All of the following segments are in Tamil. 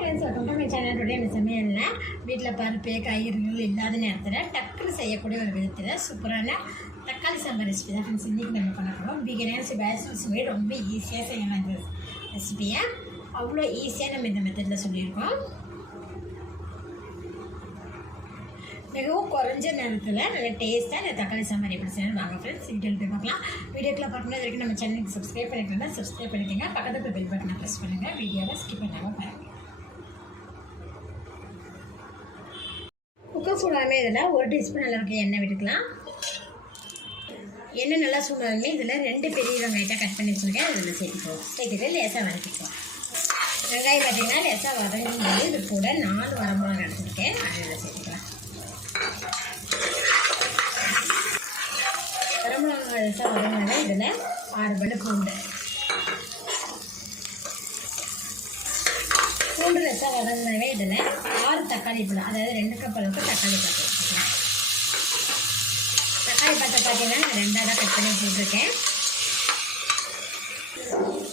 Friends welcome to my channel today இந்த சமையலில் வீட்டில் பருப்பு காய்கறிகள் இல்லாத நேரத்தில் டக்குனு செய்யக்கூடிய ஒரு விதத்தில் சூப்பரான தக்காளி சாம்பார் ரெசிபி தான் ஃப்ரெண்ட்ஸ் இன்றைக்கி நம்ம பண்ண போகிறோம் பிகினர்ஸ் பேச்சுலர்ஸ் மாதிரி ரொம்ப ஈஸியாக செய்யலாம் இந்த ரெசிபியை அவ்வளோ ஈஸியாக நம்ம இந்த மெத்தடில் சொல்லியிருக்கோம் மிகவும் குறைஞ்ச நேரத்தில் நல்ல டேஸ்ட்டாக இந்த தக்காளி சாம்பார் எப்படி செய்யணும் வாங்க ஃப்ரெண்ட்ஸ் வீடியோ போய் பார்க்கலாம் வீடியோக்குள்ள பார்க்கணும் வரைக்கும் நம்ம சேனலுக்கு சப்ஸ்கிரைப் பண்ணிக்கலாம் சப்ஸ்கிரைப் பண்ணிக்கோங்க. பக்கத்தில் பெல் பட்டனை ப்ரெஸ் பண்ணுங்கள் வீடியோவை ஸ்கிப் பண்ணாமல் பாருங்கள் குக்கர் சூடாமே இதில் ஒரு டீஸ்பூன் அளவுக்கு எண்ணெய் விட்டுக்கலாம். எண்ணெய் நல்லா சூடாலுமே இதில் ரெண்டு பெரிய வெங்காயத்தை கட் பண்ணி வச்சுருக்கேன். அதில் சேர்த்துக்குவோம். சேர்த்துட்டு லேசாக வதக்கிக்குவோம். வெங்காயம் பார்த்தீங்கன்னா லேசாக வதங்கும் போது இது கூட நாலு வரம்பளம் எடுத்துருக்கேன் அதில் சேர்த்துக்கலாம். வரம்பளம் லேசாக வதங்கினா இதில் ஆறு பல்லு பூண்டு. பூண்டு லேசாக வதங்கினாவே இதில் ஆறு தக்காளி பழம் அதாவது ரெண்டு கப் அளவுக்கு தக்காளி பழம் தக்காளி பழத்தை பார்த்தீங்கன்னா நான் ரெண்டாக தான் கட் பண்ணி போட்டிருக்கேன்.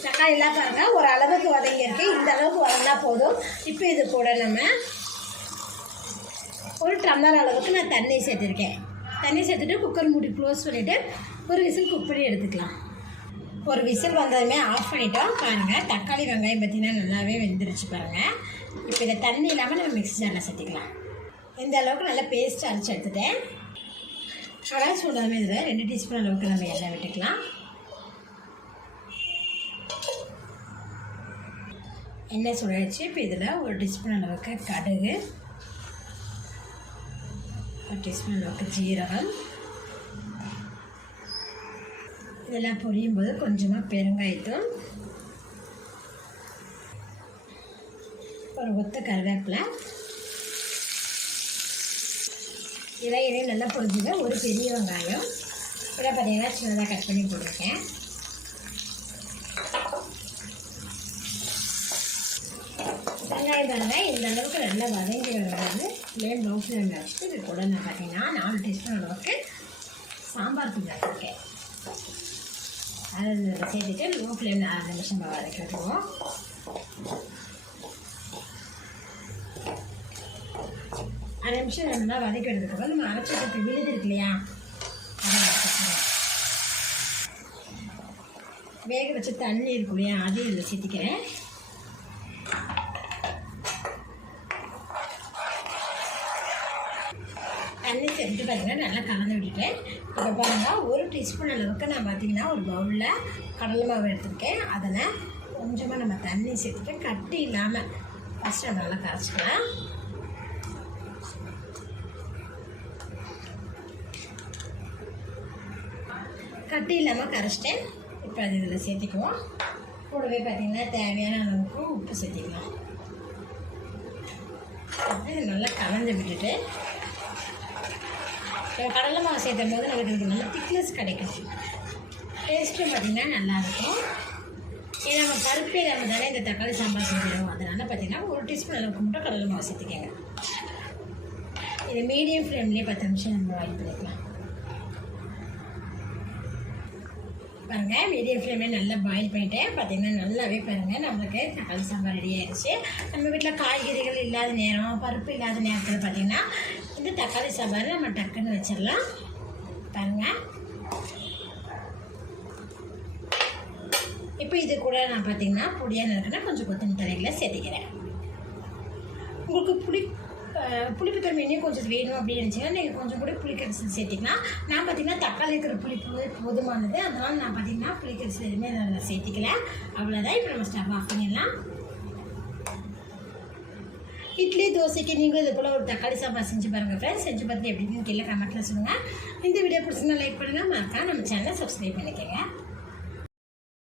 தக்காளிலாம் பாருங்கள் ஒரு அளவுக்கு வதங்கியிருக்கு. இந்த அளவுக்கு வதங்கினா போதும். இப்போ இது கூட நம்ம ஒரு டம்ளர் அளவுக்கு நான் தண்ணி சேர்த்துருக்கேன். தண்ணி சேர்த்துட்டு குக்கர் மூடி க்ளோஸ் பண்ணிவிட்டு ஒரு விசில் குக் பண்ணி எடுத்துக்கலாம். ஒரு விசில் வந்ததுமே ஆஃப் பண்ணிட்டோம். பாருங்கள் தக்காளி வெங்காயம் பார்த்தீங்கன்னா நல்லாவே வெந்துருச்சு பாருங்கள் இப்போ இதை தண்ணி இல்லாமல் நம்ம மிக்ஸி ஜாரில் சேர்த்துக்கலாம். இந்த அளவுக்கு நல்லா பேஸ்ட் அரைச்சி எடுத்துட்டேன். கடாய் சூடாமல் இதில் ரெண்டு டீஸ்பூன் அளவுக்கு நம்ம எண்ணெய் விட்டுக்கலாம். எண்ணெய் சுழற்சி இப்போ இதில் ஒரு டீஸ்பூன் அளவுக்கு கடுகு ஒரு டீஸ்பூன் அளவுக்கு ஜீரகம் இதெல்லாம் பொரியும் போது கொஞ்சமாக பெருங்காயத்தும் ஒரு ஒத்த கருவேப்பிலை. இலையிலையும் நல்லா பொரிஞ்சுங்க ஒரு பெரிய வெங்காயம். இதை பார்த்தீங்கன்னா சின்னதாக கட் பண்ணி போட்டிருக்கேன். வெங்காயம் பாருங்கள் இந்த அளவுக்கு நல்லா வதங்கி வந்து ஃப்ளேம் லோ ஃப்ளேமில் வச்சுட்டு இது கூட நான் பார்த்தீங்கன்னா நாலு டீஸ்பூன் அளவுக்கு சாம்பார் தூள் அதை சேர்த்துட்டு லோ ஃப்ளேமில் ஆறு நிமிஷம் வதக்கி விட்டுருவோம் அரை நிமிஷம் நல்லா வதக்கி எடுத்துக்கோங்க நம்ம அரைச்சி கொடுத்து விழுது இருக்கு இல்லையா அதை வேக வச்ச தண்ணி இருக்கும் இல்லையா அதையும் இதில் சேர்த்திக்கிறேன். தண்ணி சேர்த்து பார்த்தீங்கன்னா நல்லா கலந்து விட்டுட்டேன் இப்போ பாருங்கள் ஒரு டீஸ்பூன் அளவுக்கு நான் பார்த்தீங்கன்னா ஒரு பவுலில் கடலை மாவு எடுத்துருக்கேன். அதில் கொஞ்சமாக நம்ம தண்ணி சேர்த்துட்டு கட்டி இல்லாமல் ஃபஸ்ட்டு அதை நல்லா கரைச்சிக்கலாம். கட்டி இல்லாமல் கரைச்சிட்டேன் இப்போ அது இதில் சேர்த்துக்குவோம். கூடவே பார்த்திங்கன்னா தேவையான அளவுக்கு உப்பு சேர்த்திக்கலாம். இது நல்லா கலந்து விட்டுட்டு கடலை மாவு சேர்த்தும் போது நமக்கு நல்ல திக்னஸ் கிடைக்கும். டேஸ்ட்டும் பார்த்திங்கன்னா நல்லாயிருக்கும். ஏன்னா நம்ம பருப்பே நம்ம தானே இந்த தக்காளி சாம்பார் செஞ்சிடும் அதனால் பார்த்திங்கன்னா ஒரு டீஸ்பூன் அளவுக்கு மட்டும் கடலை மாவு சேர்த்துக்கங்க. இது மீடியம் ஃப்ளேம்லேயே பத்து நிமிஷம் நம்ம வாங்கி பண்ணிக்கலாம். பாருங்கள் மீடியம் ஃப்ளேமில் நல்லா பாயில் பண்ணிட்டேன். பார்த்தீங்கன்னா நல்லாவே பாருங்கள் நம்மளுக்கு தக்காளி சாம்பார் ரெடி ஆயிடுச்சு நம்ம வீட்டில் காய்கறிகள் இல்லாத நேரம் பருப்பு இல்லாத நேரத்தில் பார்த்திங்கன்னா இந்த தக்காளி சாம்பார். நம்ம டக்குன்னு வச்சிடலாம். பாருங்கள் இப்போ இது கூட நான் பார்த்தீங்கன்னா பொடியாக இருக்குன்னா கொஞ்சம் கொத்தமல்லி தலைகளை சேர்த்துக்கிறேன். உங்களுக்கு புளி புளிப்பு தன்மை இன்னும் கொஞ்சம் வேணும் அப்படின்னு நினச்சிங்கன்னா நீங்கள் கொஞ்சம் கூட புளிக்கரிசல் சேர்த்திக்கலாம். நான் பார்த்தீங்கன்னா தக்காளி இருக்கிற புளிப்பு போதுமானது. அதனால் நான் பார்த்தீங்கன்னா புளிக்கரிசல் எதுவுமே நான் சேர்த்திக்கல. அவ்வளோதான் இப்போ நம்ம ஸ்டவ் ஆஃப் பண்ணிடலாம். இட்லி தோசைக்கு நீங்களும் இது போல் ஒரு தக்காளி சாம்பார் செஞ்சு பாருங்கள் ஃப்ரெண்ட்ஸ் செஞ்சு பார்த்து எப்படின்னு கீழே கமெண்ட்டில் சொல்லுங்கள் இந்த வீடியோ பிடிச்சிங்கன்னா லைக் பண்ணுங்கள் மறக்காம நம்ம சேனலை சப்ஸ்கிரைப் பண்ணிக்கோங்க.